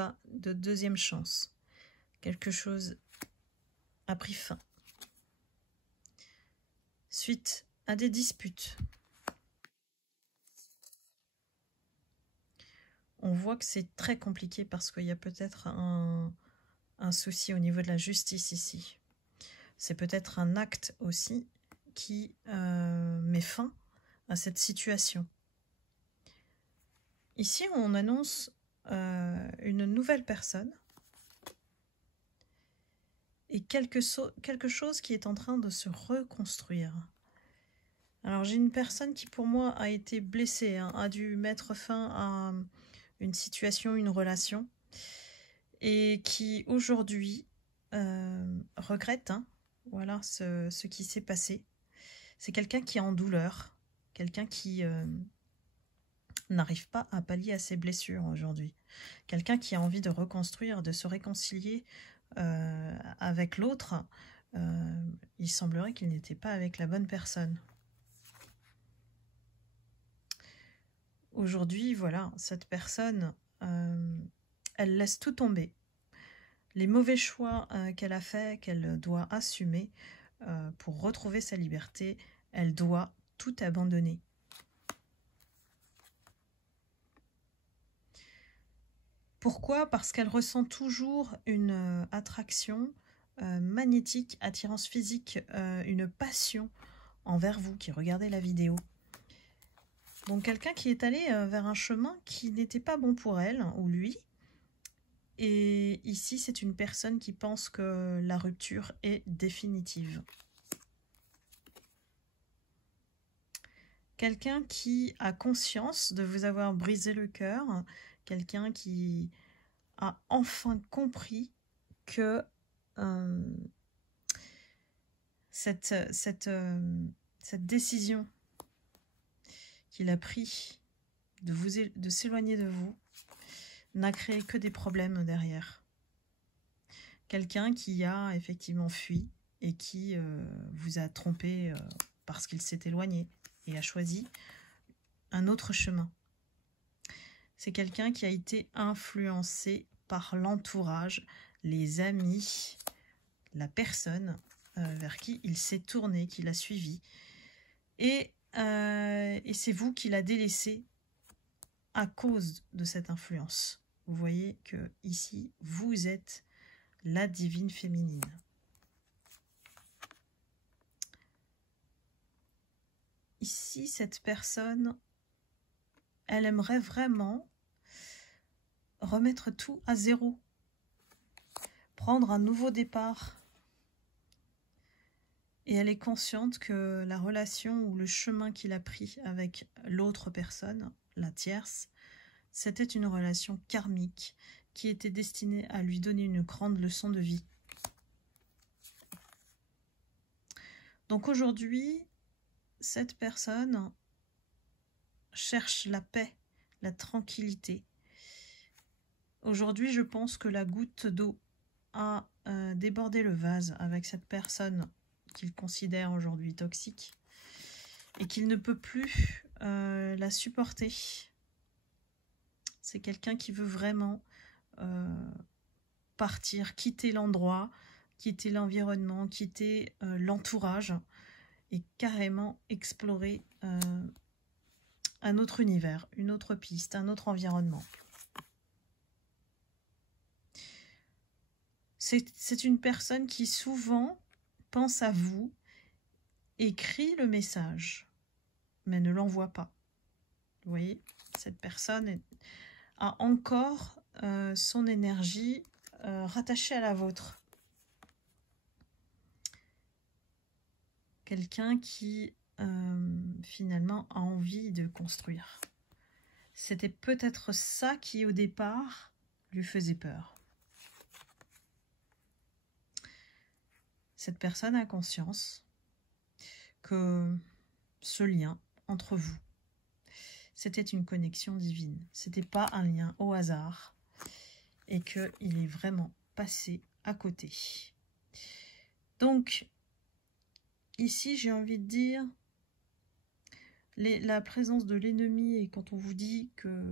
pas de deuxième chance. Quelque chose a pris fin. Suite à des disputes. On voit que c'est très compliqué parce qu'il y a peut-être un souci au niveau de la justice ici. C'est peut-être un acte aussi qui met fin à cette situation. Ici, on annonce une nouvelle personne et quelque chose qui est en train de se reconstruire. Alors, j'ai une personne qui, pour moi, a été blessée, hein, a dû mettre fin à une situation, une relation, et qui, aujourd'hui, regrette voilà, ce qui s'est passé. C'est quelqu'un qui est en douleur, quelqu'un qui n'arrive pas à pallier à ses blessures aujourd'hui. Quelqu'un qui a envie de reconstruire, de se réconcilier avec l'autre. Il semblerait qu'il n'était pas avec la bonne personne. Aujourd'hui, voilà, cette personne, elle laisse tout tomber. Les mauvais choix qu'elle a faits, qu'elle doit assumer pour retrouver sa liberté, elle doit tout abandonner. Pourquoi? Parce qu'elle ressent toujours une attraction magnétique, attirance physique, une passion envers vous qui regardez la vidéo. Donc quelqu'un qui est allé vers un chemin qui n'était pas bon pour elle ou lui. Et ici, c'est une personne qui pense que la rupture est définitive. Quelqu'un qui a conscience de vous avoir brisé le cœur. Quelqu'un qui a enfin compris que cette décision qu'il a prise de s'éloigner de vous n'a créé que des problèmes derrière. Quelqu'un qui a effectivement fui et qui vous a trompé parce qu'il s'est éloigné et a choisi un autre chemin. C'est quelqu'un qui a été influencé par l'entourage, les amis, la personne vers qui il s'est tourné, qui l'a suivi. Et c'est vous qui l'a délaissé à cause de cette influence. Vous voyez que ici, vous êtes la divine féminine. Ici, cette personne, elle aimerait vraiment remettre tout à zéro. Prendre un nouveau départ. Et elle est consciente que la relation ou le chemin qu'il a pris avec l'autre personne, la tierce, c'était une relation karmique qui était destinée à lui donner une grande leçon de vie. Donc aujourd'hui, cette personne cherche la paix, la tranquillité. Aujourd'hui, je pense que la goutte d'eau a débordé le vase avec cette personne qu'il considère aujourd'hui toxique et qu'il ne peut plus la supporter. C'est quelqu'un qui veut vraiment partir, quitter l'endroit, quitter l'environnement, quitter l'entourage et carrément explorer un autre univers, une autre piste, un autre environnement. C'est une personne qui souvent pense à vous, écrit le message, mais ne l'envoie pas. Vous voyez, cette personne a encore son énergie rattachée à la vôtre. Quelqu'un qui finalement a envie de construire. C'était peut-être ça qui au départ lui faisait peur. Cette personne a conscience que ce lien entre vous, c'était une connexion divine. C'était pas un lien au hasard et qu'il est vraiment passé à côté. Donc, ici, j'ai envie de dire, La présence de l'ennemi, et quand on vous dit que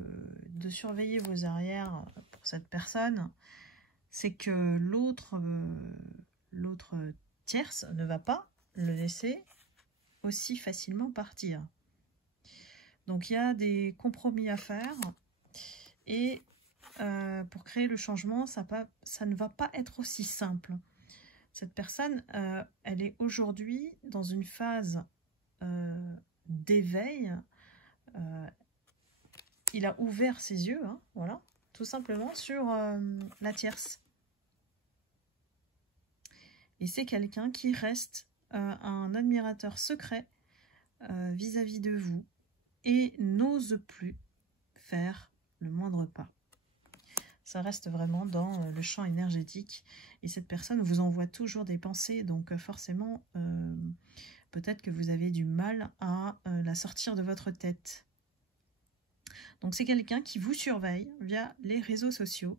de surveiller vos arrières pour cette personne, c'est que l'autre tierce ne va pas le laisser aussi facilement partir. Donc il y a des compromis à faire, et pour créer le changement, ça ne va pas être aussi simple. Cette personne, elle est aujourd'hui dans une phase d'éveil. Il a ouvert ses yeux, hein, voilà, tout simplement sur la tierce. Et c'est quelqu'un qui reste un admirateur secret vis-à-vis de vous et n'ose plus faire le moindre pas. Ça reste vraiment dans le champ énergétique, et cette personne vous envoie toujours des pensées, donc forcément, peut-être que vous avez du mal à la sortir de votre tête. Donc c'est quelqu'un qui vous surveille via les réseaux sociaux,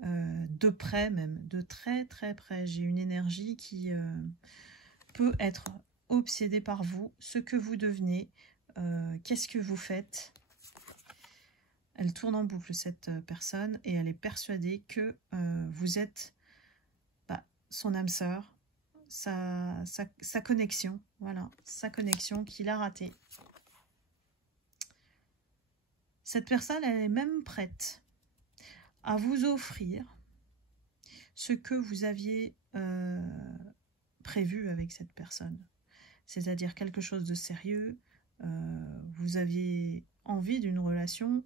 de près même, de très très près. J'ai une énergie qui peut être obsédée par vous, ce que vous devenez, qu'est-ce que vous faites. Elle tourne en boucle, cette personne, et elle est persuadée que vous êtes son âme sœur, sa connexion, voilà, sa connexion qu'il a ratée. Cette personne, elle est même prête à vous offrir ce que vous aviez prévu avec cette personne. C'est-à-dire quelque chose de sérieux. Vous aviez envie d'une relation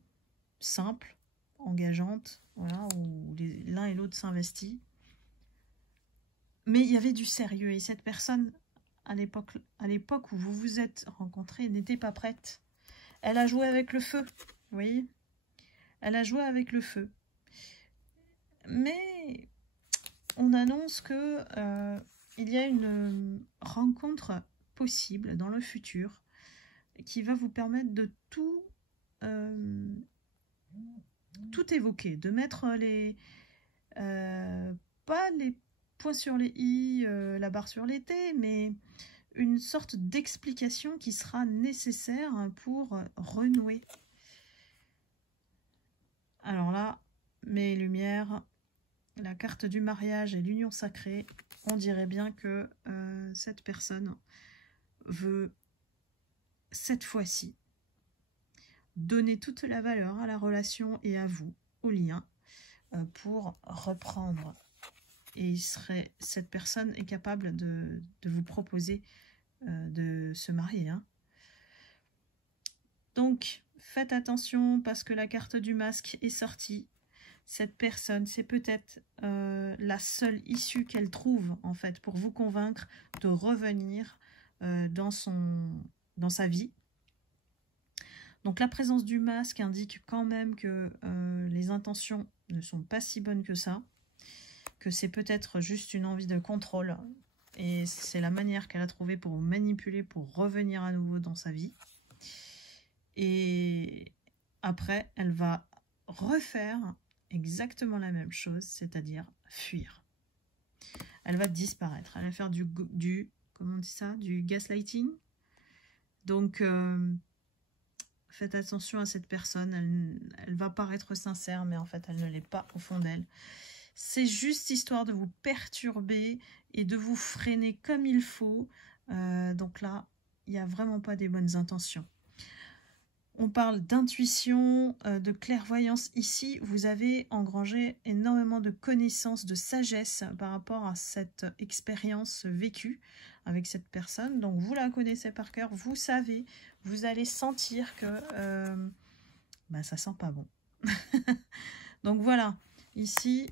simple, engageante, voilà, où l'un et l'autre s'investit. Mais il y avait du sérieux, et cette personne, à l'époque où vous vous êtes rencontrés, n'était pas prête. Elle a joué avec le feu, vous voyez? Elle a joué avec le feu. Mais on annonce que il y a une rencontre possible dans le futur qui va vous permettre de tout évoquer, de mettre pas les points sur les i, la barre sur les t, mais une sorte d'explication qui sera nécessaire pour renouer. Alors là, mes lumières, la carte du mariage et l'union sacrée, on dirait bien que cette personne veut, cette fois-ci, donner toute la valeur à la relation et à vous, au lien, pour reprendre. Et cette personne est capable de vous proposer de se marier. Hein. Donc, faites attention, parce que la carte du masque est sortie. Cette personne, c'est peut-être la seule issue qu'elle trouve, en fait, pour vous convaincre de revenir dans sa vie. Donc, la présence du masque indique quand même que les intentions ne sont pas si bonnes que ça, que c'est peut-être juste une envie de contrôle, et c'est la manière qu'elle a trouvée pour vous manipuler, pour revenir à nouveau dans sa vie. Et après, elle va refaire exactement la même chose, c'est-à-dire fuir. Elle va disparaître. Elle va faire comment on dit ça, du gaslighting. Donc, faites attention à cette personne. Elle va paraître sincère, mais en fait, elle ne l'est pas au fond d'elle. C'est juste histoire de vous perturber et de vous freiner comme il faut. Donc là, il n'y a vraiment pas des bonnes intentions. On parle d'intuition, de clairvoyance. Ici, vous avez engrangé énormément de connaissances, de sagesse par rapport à cette expérience vécue avec cette personne. Donc, vous la connaissez par cœur, vous savez, vous allez sentir que ça sent pas bon. Donc, voilà. Ici,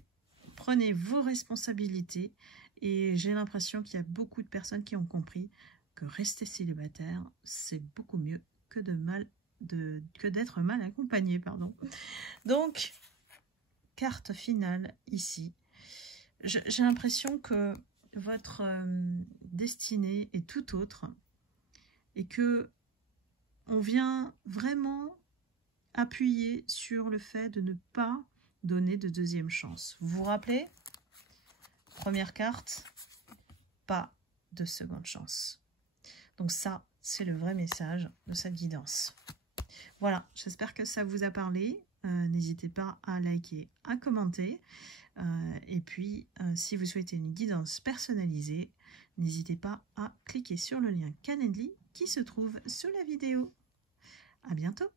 prenez vos responsabilités, et j'ai l'impression qu'il y a beaucoup de personnes qui ont compris que rester célibataire, c'est beaucoup mieux que d'être mal accompagné, pardon. Donc, carte finale ici. J'ai l'impression que votre destinée est tout autre, et que on vient vraiment appuyer sur le fait de ne pas donner de deuxième chance. Vous vous rappelez? Première carte, pas de seconde chance. Donc ça, C'est le vrai message de cette guidance. Voilà, j'espère que ça vous a parlé. N'hésitez pas à liker, à commenter. Et puis, si vous souhaitez une guidance personnalisée, n'hésitez pas à cliquer sur le lien Calendly qui se trouve sous la vidéo. À bientôt!